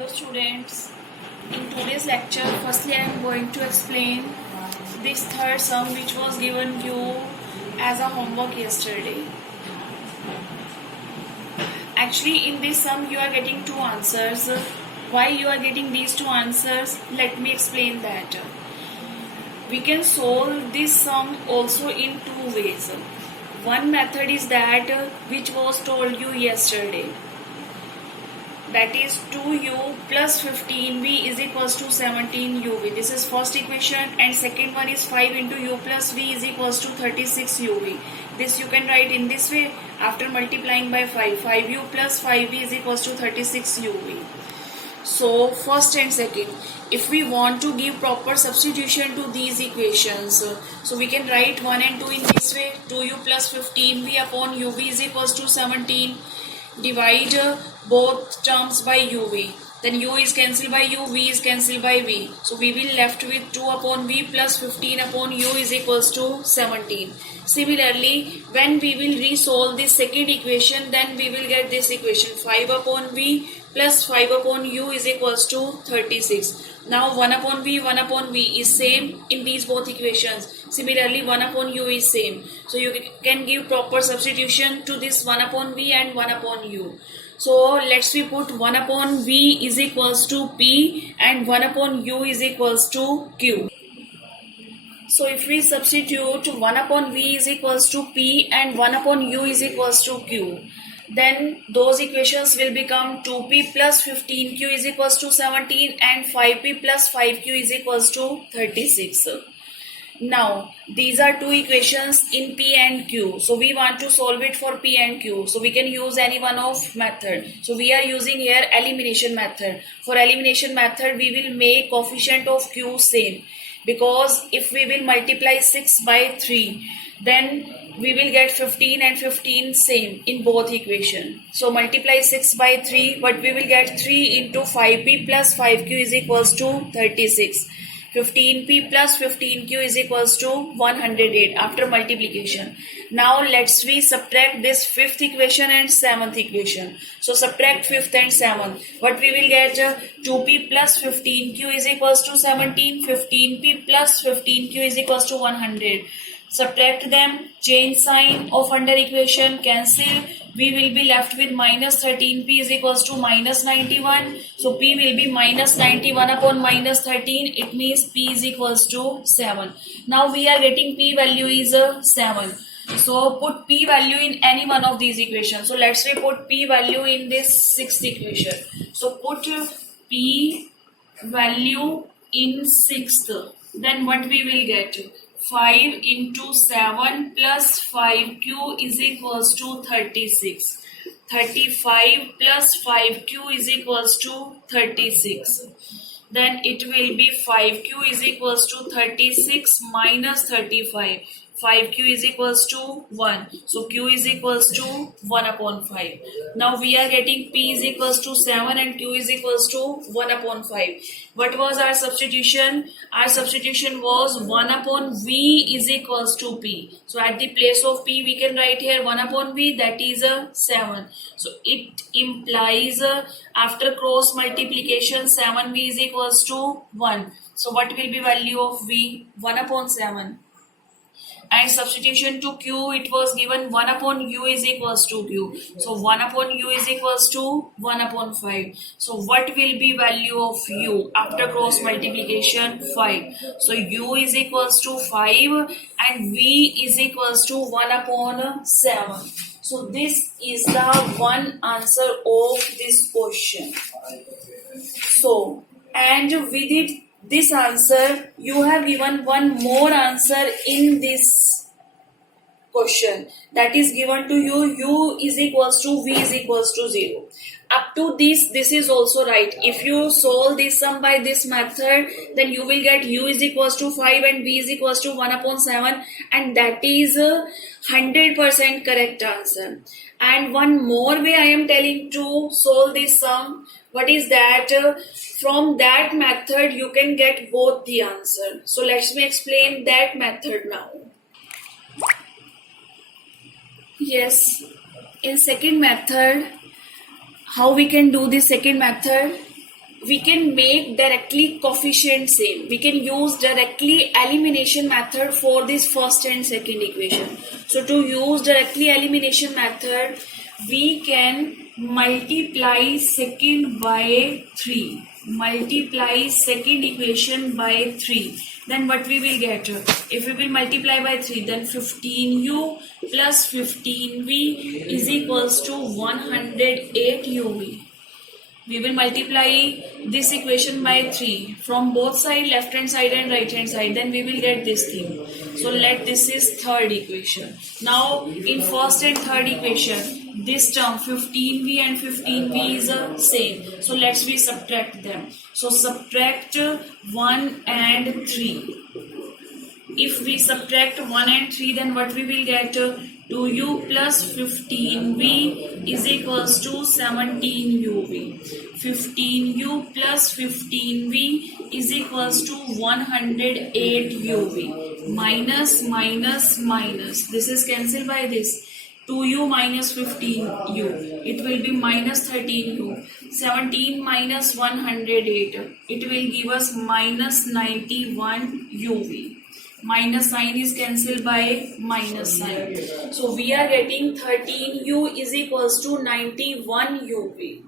Hello students, in today's lecture firstly I am going to explain this third sum which was given you as a homework yesterday. Actually in this sum you are getting two answers. Why you are getting these two answers? Let me explain that. We can solve this sum also in two ways. One method is that which was told you yesterday. That is 2u plus 15v is equals to 17uv. This is first equation, and second one is 5 into u plus v is equals to 36uv. This you can write in this way after multiplying by 5. 5u plus 5v is equals to 36uv. So first and second, if we want to give proper substitution to these equations, so we can write 1 and 2 in this way. 2u plus 15v upon uv is equals to 17. Divide both terms by uv, then u is cancelled by u, v is cancelled by v, so we will left with 2 upon v plus 15 upon u is equals to 17. Similarly, when we will resolve this second equation, then we will get this equation 5 upon v plus 5 upon u is equals to 36. Now 1 upon v is same in these both equations. Similarly 1 upon u is same. So you can give proper substitution to this 1 upon v and 1 upon u. So let's we put 1 upon v is equals to p and 1 upon u is equals to q. So if we substitute 1 upon v is equals to p and 1 upon u is equals to q, then those equations will become 2p plus 15q is equals to 17 and 5p plus 5q is equals to 36. Now these are two equations in p and q. So we want to solve it for p and q. So we can use any one of method. So we are using here elimination method. For elimination method we will make coefficient of q same, because if we will multiply 6 by 3, then we will get 15 and 15 same in both equation. So multiply 6 by 3, but we will get 3 into 5p plus 5q is equals to 36. 15p plus 15q is equals to 108 after multiplication. Now let's we subtract this fifth equation and seventh equation. So subtract fifth and seventh. What we will get? 2p plus 15q is equals to 17. 15p plus 15q is equals to 100. Subtract them, change sign of under equation, cancel. We will be left with minus 13p is equals to minus 91. So p will be minus 91 upon minus 13. It means p is equals to 7. Now we are getting p value is 7. So put p value in any one of these equations. So let's say put p value in this sixth equation. So put p value in sixth. Then what we will get? 5 into 7 plus 5q is equals to 36. 35 plus 5q is equals to 36. Then it will be 5q is equals to 36 minus 35. 5q is equals to 1. So q is equals to 1 upon 5. Now we are getting p is equals to 7 and q is equals to 1 upon 5. What was our substitution? Our substitution was 1 upon v is equals to p. So at the place of p we can write here 1 upon v, that is 7. So it implies after cross multiplication 7v is equals to 1. So what will be value of v? 1 upon 7. And substitution to q, it was given 1 upon u is equals to q. So 1 upon u is equals to 1 upon 5. So what will be value of u after cross multiplication? 5. So u is equals to 5 and v is equals to 1 upon 7. So this is the one answer of this question. So, and with it, this answer, you have given one more answer in this question, that is given to you u is equals to v is equals to 0. Up to this is also right. If you solve this sum by this method, then you will get u is equals to 5 and v is equals to 1 upon 7, and that is a 100% correct answer. And one more way I am telling to solve this sum. What is that? From that method you can get both the answer. So let's me explain that method now. Yes, in second method, how we can do the second method? we can make directly coefficient same. We can use directly elimination method for this first and second equation. So to use directly elimination method, we can multiply second by 3. Multiply second equation by 3. Then what we will get? If we will multiply by 3, then 15u plus 15v is equals to 108 uv. We will multiply this equation by 3 from both side, left hand side and right hand side. Then we will get this thing. So let this is third equation. Now in first and third equation, this term 15v and 15v is same. So let's we subtract them. So subtract 1 and 3. If we subtract 1 and 3, then what we will get? 2u plus 15v is equals to 17uv. 15u plus 15v is equals to 108 uv. Minus, minus, minus. This is cancelled by this. 2u minus 15u. It will be minus 13u. 17 minus 108. It will give us minus 91 uv. Minus sign is cancelled by minus sign. So we are getting 13u is equals to 91 uv.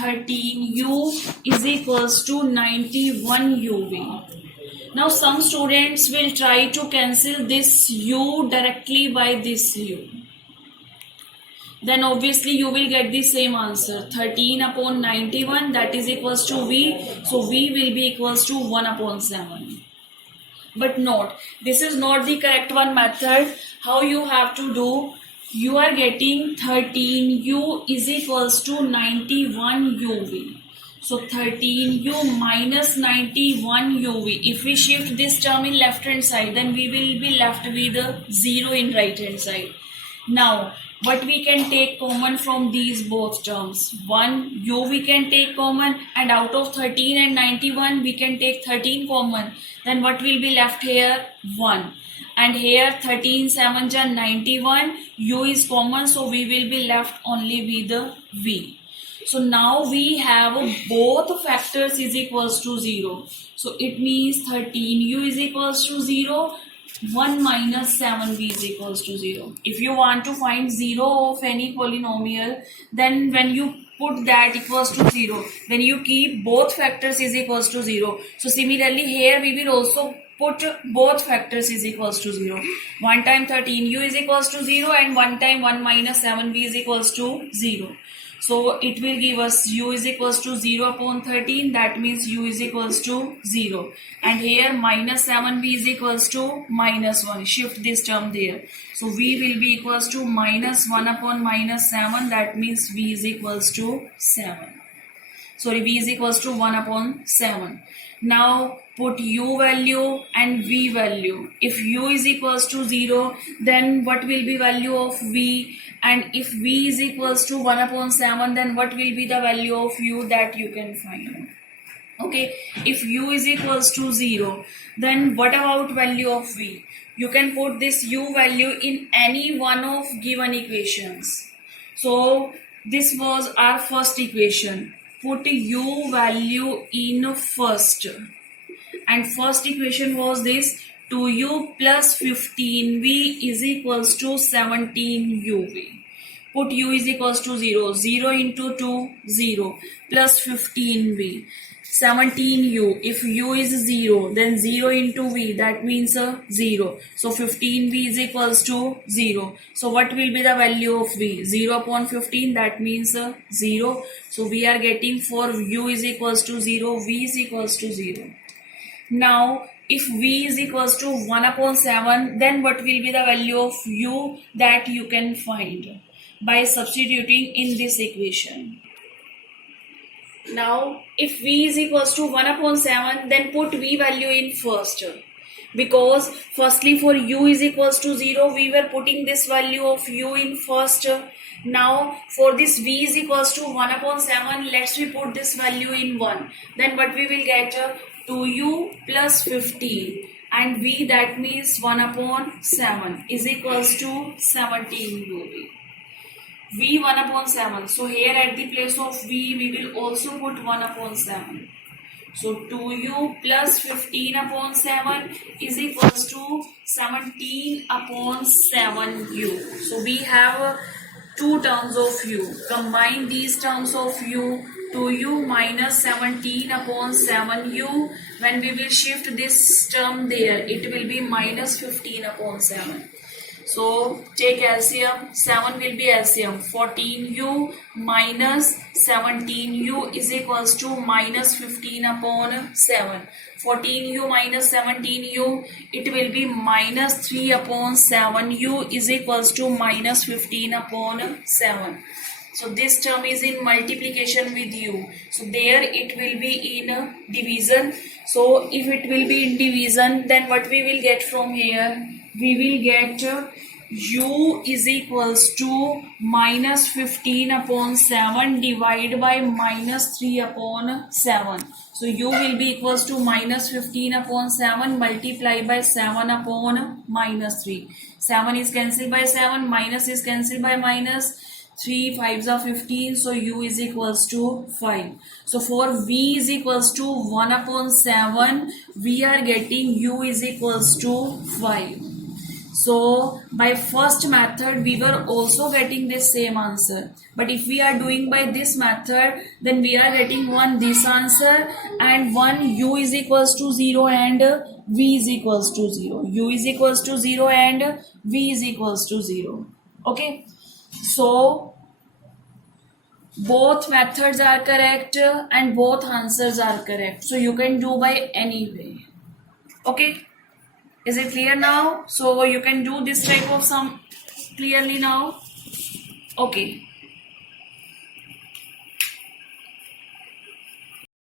13u is equals to 91 uv. Now some students will try to cancel this u directly by this u. Then obviously you will get the same answer. 13 upon 91, that is equals to v. So v will be equals to 1 upon 7. But note, this is not the correct one method. How you have to do? You are getting 13u is equals to 91 uv. So 13u minus 91 uv. If we shift this term in left hand side, then we will be left with a 0 in right hand side. Now what we can take common from these both terms? 1 u we can take common, and out of 13 and 91 we can take 13 common. Then what will be left here? 1. And here 13 7 ja 91, u is common, so we will be left only with the v. So now we have both factors is equals to 0. So it means 13u is equals to 0. 1 minus 7v is equals to 0. If you want to find 0 of any polynomial, then when you put that equals to 0, then you keep both factors is equals to 0. So similarly here we will also put both factors is equals to 0. One time 13u is equals to 0 and one time 1 minus 7v is equals to 0. So it will give us u is equals to 0 upon 13. That means u is equals to 0. And here minus 7v is equals to minus 1. Shift this term there. So v will be equals to minus 1 upon minus 7. That means v is equals to 7. Sorry, v is equals to 1 upon 7. Now put u value and v value. If u is equals to 0, then what will be value of v? And if v is equals to 1 upon 7, then what will be the value of u? That you can find. Okay, if u is equals to 0, then what about value of v? You can put this u value in any one of given equations. So this was our first equation. Put u value in first. And first equation was this: 2u plus 15v is equals to 17uv. Put u is equals to 0. 0 into 2, 0. Plus 15v. 17u. If u is 0, then 0 into v, that means 0. So 15v is equals to 0. So what will be the value of v? 0 upon 15, that means 0. So we are getting for u is equals to 0, v is equals to 0. Now if v is equals to 1 upon 7, then what will be the value of u? That you can find by substituting in this equation. Now if v is equals to 1 upon 7, then put v value in first. Because firstly for u is equals to 0, we were putting this value of u in first. Now for this v is equals to 1 upon 7, let's we put this value in 1. Then what we will get? 2u plus 15, and v, that means 1 upon 7 is equals to 17uv. v 1 upon 7. So here at the place of v, we will also put 1 upon 7. So 2u plus 15 upon 7 is equals to 17 upon 7u. So we have two terms of u. Combine these terms of u. 2u minus 17 upon 7u. When we will shift this term there, it will be minus 15 upon 7. So take LCM, 7 will be LCM, 14u minus 17u is equals to minus 15 upon 7. 14u minus 17u, it will be minus 3 upon 7u is equals to minus 15 upon 7. So this term is in multiplication with u. So there it will be in division. So if it will be in division, then what we will get from here? We will get u is equals to minus 15 upon 7 divided by minus 3 upon 7. So u will be equals to minus 15 upon 7 multiplied by 7 upon minus 3. 7 is cancelled by 7, minus is cancelled by minus. 3 5s are 15, so u is equals to 5. So for v is equals to 1 upon 7, we are getting u is equals to 5. So by first method, we were also getting this same answer. But if we are doing by this method, then we are getting one this answer and one u is equals to 0 and v is equals to 0. U is equals to 0 and v is equals to 0. Okay. So both methods are correct and both answers are correct. So you can do by any way. Okay. Is it clear now? So you can do this type of sum clearly now. Okay.